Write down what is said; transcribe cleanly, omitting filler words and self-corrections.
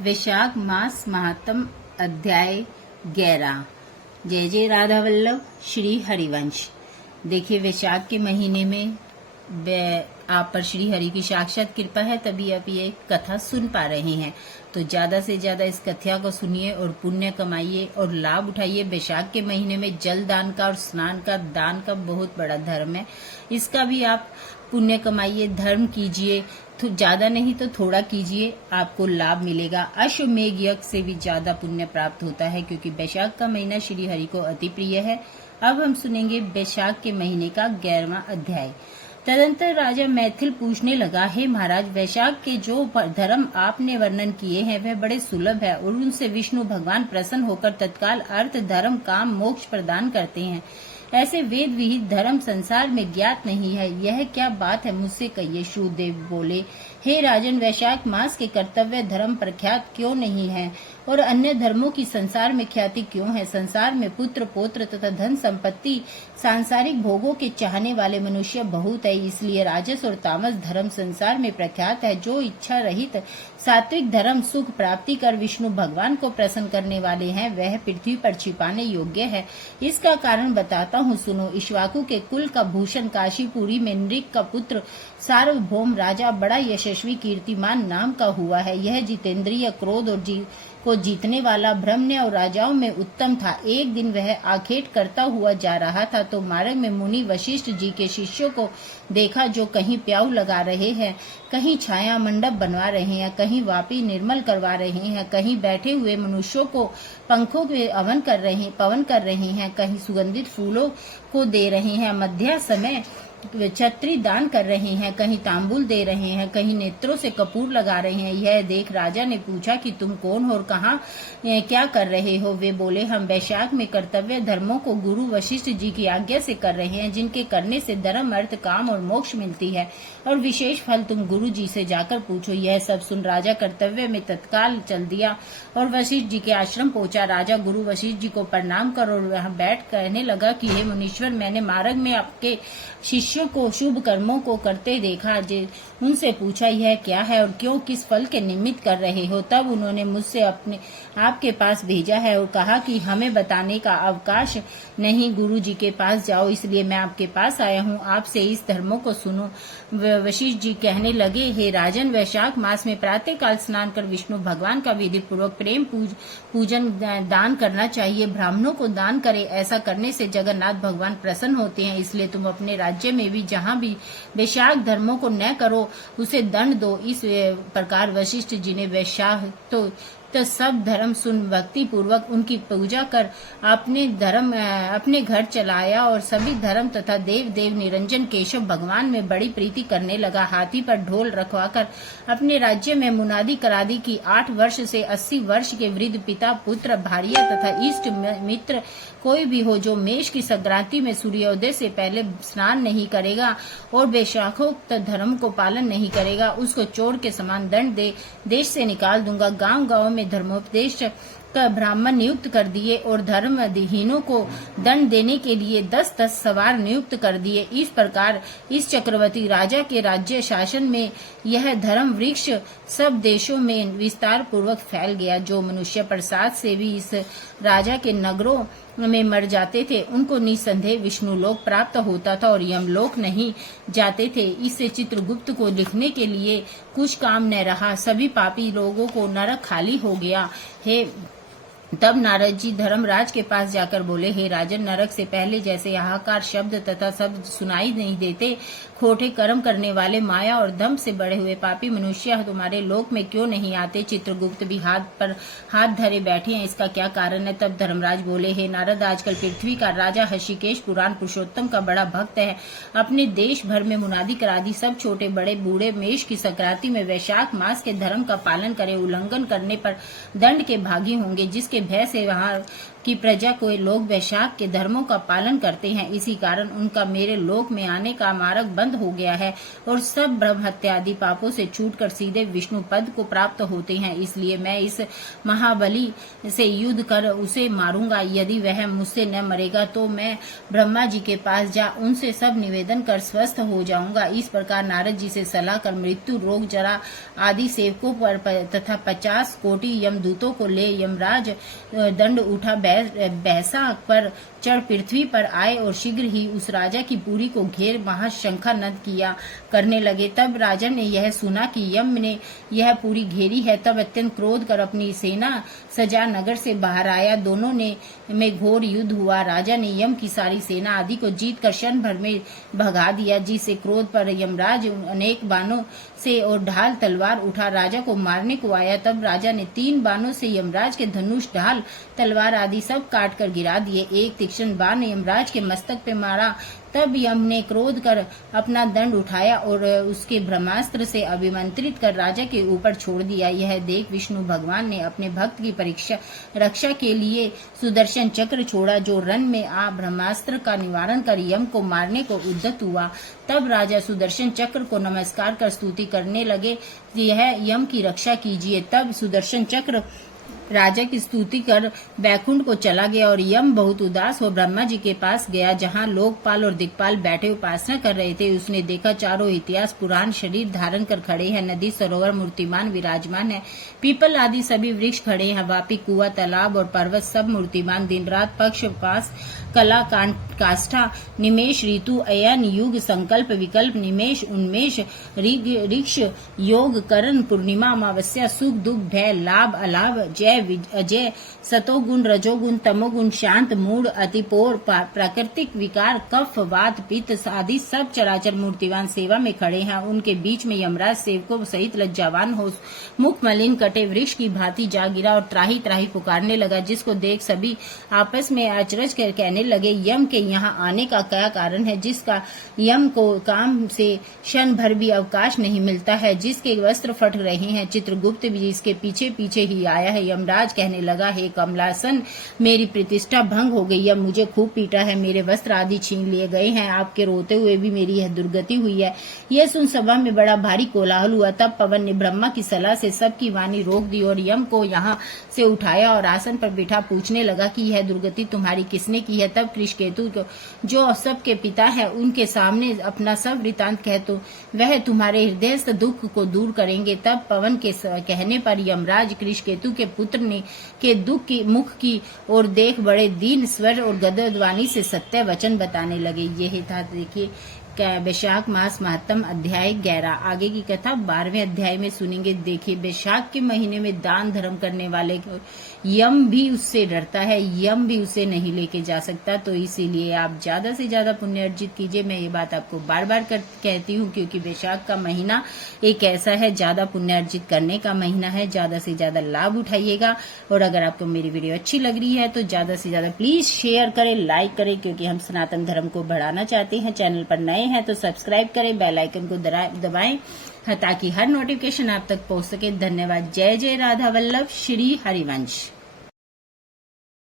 वैशाख मास महात्म अध्याय 11। जय जय राधा वल्लभ श्री हरिवंश। देखिए, वैशाख के महीने में आप पर श्री हरि की साक्षात कृपा है, तभी आप ये कथा सुन पा रहे हैं। तो ज्यादा से ज्यादा इस कथा को सुनिए और पुण्य कमाइए और लाभ उठाइए। वैशाख के महीने में जल दान का और स्नान का दान का बहुत बड़ा धर्म है। इसका भी आप पुण्य कमाइए, धर्म कीजिए। तो ज्यादा नहीं तो थोड़ा कीजिए, आपको लाभ मिलेगा। अश्वमेघ यज्ञ से भी ज्यादा पुण्य प्राप्त होता है, क्योंकि वैशाख का महीना श्री हरि को अति प्रिय है। अब हम सुनेंगे वैशाख के महीने का 11वां अध्याय। तदंतर राजा मैथिल पूछने लगा, हे महाराज, वैशाख के जो धर्म आपने वर्णन किए हैं वह बड़े सुलभ है और उनसे विष्णु भगवान प्रसन्न होकर तत्काल अर्थ, धर्म, काम, मोक्ष प्रदान करते हैं। ऐसे वेद विहित धर्म संसार में ज्ञात नहीं है। यह क्या बात है, मुझसे कहिए। शूरदेव बोले, हे राजन, वैशाख मास के कर्तव्य धर्म प्रख्यात क्यों नहीं है और अन्य धर्मों की संसार में ख्याति क्यों है? संसार में पुत्र, पौत्र तथा धन संपत्ति, सांसारिक भोगों के चाहने वाले मनुष्य बहुत है, इसलिए राजस और तामस धर्म संसार में प्रख्यात है। जो इच्छा रहित सात्विक धर्म सुख प्राप्ति कर विष्णु भगवान को प्रसन्न करने वाले हैं, वह पृथ्वी पर छिपाने योग्य है। इसका कारण बताता हूँ, सुनो। इक्ष्वाकु के कुल का भूषण काशीपुरी में नृक का पुत्र सार्वभौम राजा बड़ा यशस्वी कीर्तिमान नाम का हुआ है। यह जितेंद्रिय, क्रोध और को जीतने वाला, ब्रह्मण्य और राजाओं में उत्तम था। एक दिन वह आखेट करता हुआ जा रहा था तो मार्ग में मुनि वशिष्ठ जी के शिष्यों को देखा, जो कहीं प्याऊ लगा रहे हैं, कहीं छाया मंडप बनवा रहे हैं, कहीं वापी निर्मल करवा रहे हैं, कहीं बैठे हुए मनुष्यों को पंखों के पवन कर रहे हैं, कहीं सुगंधित फूलों को दे रहे हैं, मध्या समय छत्री दान कर रहे हैं, कहीं तांबुल दे रहे हैं, कहीं नेत्रों से कपूर लगा रहे हैं। यह देख राजा ने पूछा कि तुम कौन हो और कहाँ क्या कर रहे हो? वे बोले, हम वैशाख में कर्तव्य धर्मों को गुरु वशिष्ठ जी की आज्ञा से कर रहे हैं, जिनके करने से धर्म, अर्थ, काम और मोक्ष मिलती है, और विशेष फल तुम गुरु जी से जाकर पूछो। यह सब सुन राजा कर्तव्य में तत्काल चल दिया और वशिष्ठ जी के आश्रम पहुंचा। राजा गुरु वशिष्ठ जी को प्रणाम कर और वहां बैठ कहने लगा कि हे मुनीश्वर, मैंने मार्ग में आपके शिष्यों को शुभ कर्मों को करते देखा। उनसे पूछा, यह क्या है और क्यों, किस फल के निमित्त कर रहे हो? तब उन्होंने मुझसे आपके पास भेजा है और कहा कि हमें बताने का अवकाश नहीं, गुरु जी के पास जाओ, इसलिए मैं आपके पास आया हूँ। आपसे इस धर्मों को सुनो। वशिष्ठ जी कहने लगे, हे राजन, वैशाख मास में प्रातः काल स्नान कर विष्णु भगवान का विधि पूर्वक प्रेम पूजन दान करना चाहिए। ब्राह्मणों को दान करे, ऐसा करने से जगन्नाथ भगवान प्रसन्न होते हैं। इसलिए तुम अपने राज्य में भी जहाँ भी वैशाख धर्मों को न करो, उसे दंड दो। इस प्रकार वशिष्ठ जी ने वैशाख तो सब धर्म सुन भक्ति पूर्वक उनकी पूजा कर अपने घर चलाया और सभी धर्म तथा देव निरंजन केशव भगवान में बड़ी प्रीति करने लगा। हाथी पर ढोल रखवाकर अपने राज्य में मुनादी करा दी कि 8 वर्ष से 80 वर्ष के वृद्ध पिता, पुत्र, भार्या तथा इष्ट मित्र कोई भी हो, जो मेष की संक्रांति में सूर्योदय से पहले स्नान नहीं करेगा और वैशाखोक्त धर्म को पालन नहीं करेगा, उसको चोर के समान दंड दे देश से निकाल दूंगा। गांव-गांव में धर्मोपदेश का ब्राह्मण नियुक्त कर दिए और धर्महीनों को दंड देने के लिए 10-10 सवार नियुक्त कर दिए। इस प्रकार इस चक्रवर्ती राजा के राज्य शासन में यह धर्म वृक्ष सब देशों में विस्तार पूर्वक फैल गया। जो मनुष्य प्रसाद से भी इस राजा के नगरों में मर जाते थे, उनको निसंदेह विष्णु लोक प्राप्त होता था और यमलोक नहीं जाते थे। इससे चित्रगुप्त को लिखने के लिए कुछ काम न रहा। सभी पापी लोगों को नरक खाली हो गया है। तब नारद जी धर्मराज के पास जाकर बोले, हे राजन, नरक से पहले जैसे हाहाकार शब्द तथा शब्द सुनाई नहीं देते, खोटे कर्म करने वाले, माया और दंभ से बड़े हुए पापी मनुष्य तुम्हारे लोक में क्यों नहीं आते? चित्रगुप्त भी हाथ पर हाथ धरे बैठे हैं, इसका क्या कारण है? तब धर्मराज बोले, हे नारद, आजकल पृथ्वी का राजा ऋषिकेश पुराण पुरुषोत्तम का बड़ा भक्त है। अपने देश भर में मुनादी करा दी, सब छोटे बड़े बूढ़े मेष की संक्रांति में वैशाख मास के धर्म का पालन करे, उल्लंघन करने पर दंड के भागी होंगे। जिसके भय से वहां की प्रजा को लोग वैशाख के धर्मों का पालन करते हैं। इसी कारण उनका मेरे लोक में आने का मार्ग बंद हो गया है और सब ब्रह्म हत्या आदि पापों से छूटकर सीधे विष्णु पद को प्राप्त होते हैं। इसलिए मैं इस महाबली से युद्ध कर उसे मारूंगा। यदि वह मुझसे न मरेगा तो मैं ब्रह्मा जी के पास जा उनसे सब निवेदन कर स्वस्थ हो जाऊंगा। इस प्रकार नारद जी से सलाह कर मृत्यु, रोग, जरा आदि सेवकों पर तथा 50 कोटि यमदूतों को ले यमराज दंड उठा बैसा पर चढ़ पृथ्वी पर आए और शीघ्र ही उस राजा की पुरी को घेर महाशंखानद किया करने लगे। तब राजा ने यह सुना कि यम ने यह पुरी घेरी है, तब अत्यंत क्रोध कर अपनी सेना सजा नगर से बाहर आया। दोनों ने में घोर युद्ध हुआ। राजा ने यम की सारी सेना आदि को जीत कर क्षण भर में भगा दिया, जिससे क्रोध पर यमराज अनेक बाणों से और ढाल तलवार उठा राजा को मारने को आया। तब राजा ने 3 बाणों से यमराज के धनुष, ढाल, तलवार आदि सब काट कर गिरा दिए। एक तीक्ष्ण बाण यमराज के मस्तक पे मारा। तब यम ने क्रोध कर अपना दंड उठाया और उसके ब्रह्मास्त्र से अभिमंत्रित कर राजा के ऊपर छोड़ दिया। यह देख विष्णु भगवान ने अपने भक्त की रक्षा के लिए सुदर्शन चक्र छोड़ा, जो रन में आ ब्रह्मास्त्र का निवारण कर यम को मारने को उद्यत हुआ। तब राजा सुदर्शन चक्र को नमस्कार कर स्तुति करने लगे, यह यम की रक्षा कीजिए। तब सुदर्शन चक्र राजा की स्तुति कर बैकुंठ को चला गया और यम बहुत उदास हो ब्रह्मा जी के पास गया, जहां लोकपाल और दिक्पाल बैठे उपासना कर रहे थे। उसने देखा चारों इतिहास पुराण शरीर धारण कर खड़े हैं, नदी सरोवर मूर्तिमान विराजमान है, पीपल आदि सभी वृक्ष खड़े हैं, वापी कुआ तालाब और पर्वत सब मूर्तिमान, दिन रात पक्ष पास कला काष्ठा निमेश ऋतु अयन युग संकल्प विकल्प निमेश उन्मेष ऋक्ष योग करण पूर्णिमा अमावस्या सुख दुख भय लाभ अलाभ जय अजय सतोगुण रजोगुण तमोगुण शांत मूड अतिपोर प्राकृतिक विकार कफ वात पित्त आदि सब चराचर मूर्तिवान सेवा में खड़े हैं। उनके बीच में यमराज सेवकों सहित लज्जावान हो मुख मलिन कटे वृक्ष की भांति जा गिरा और त्राही त्राही पुकारने लगा, जिसको देख सभी आपस में अचरज कर कहने लगे, यम के यहाँ आने का क्या कारण है, जिसका यम को काम से क्षण भर भी अवकाश नहीं मिलता है, जिसके वस्त्र फट रहे हैं। चित्रगुप्त भी इसके पीछे पीछे ही आया है। यमराज कहने लगा, हे कमलासन, मेरी प्रतिष्ठा भंग हो गई है, मुझे खूब पीटा है, मेरे वस्त्र आदि छीन लिए गए हैं, आपके रोते हुए भी मेरी यह दुर्गति हुई है। यह सुन सभा में बड़ा भारी कोलाहल हुआ। तब पवन ने ब्रह्मा की सलाह से सबकी वाणी रोक दी और यम को यहाँ से उठाया और आसन पर बिठा पूछने लगा कि यह दुर्गति तुम्हारी किसने की है। तब कृष्केतु जो सबके पिता है उनके सामने अपना सब वृतांत कह तो वह तुम्हारे हृदयस्थ दुख को दूर करेंगे। तब पवन के कहने पर यमराज कृष्केतु के पुत्र ने के दुख की मुख की और देख बड़े दीन स्वर और गदगद वाणी से सत्य वचन बताने लगे। यही था, देखिए, वैशाख मास महात्म अध्याय 11। आगे की कथा 12वें अध्याय में सुनेंगे। देखिए, वैशाख के महीने में दान धर्म करने वाले यम भी उससे डरता है, यम भी उसे नहीं लेके जा सकता। तो इसीलिए आप ज्यादा से ज्यादा पुण्य अर्जित कीजिए। मैं ये बात आपको बार बार कहती हूँ, क्योंकि वैशाख का महीना एक ऐसा है, ज्यादा पुण्य अर्जित करने का महीना है। ज्यादा से ज्यादा लाभ उठाइएगा। और अगर आपको मेरी वीडियो अच्छी लग रही है तो ज्यादा से ज्यादा प्लीज शेयर करें, लाइक करें, क्योंकि हम सनातन धर्म को बढ़ाना चाहते हैं। चैनल पर नए हैं तो सब्सक्राइब करें, बेल आइकन को दबाएं ताकि हर नोटिफिकेशन आप तक पहुंच सके। धन्यवाद। जय जय राधा वल्लभ श्री हरिवंश।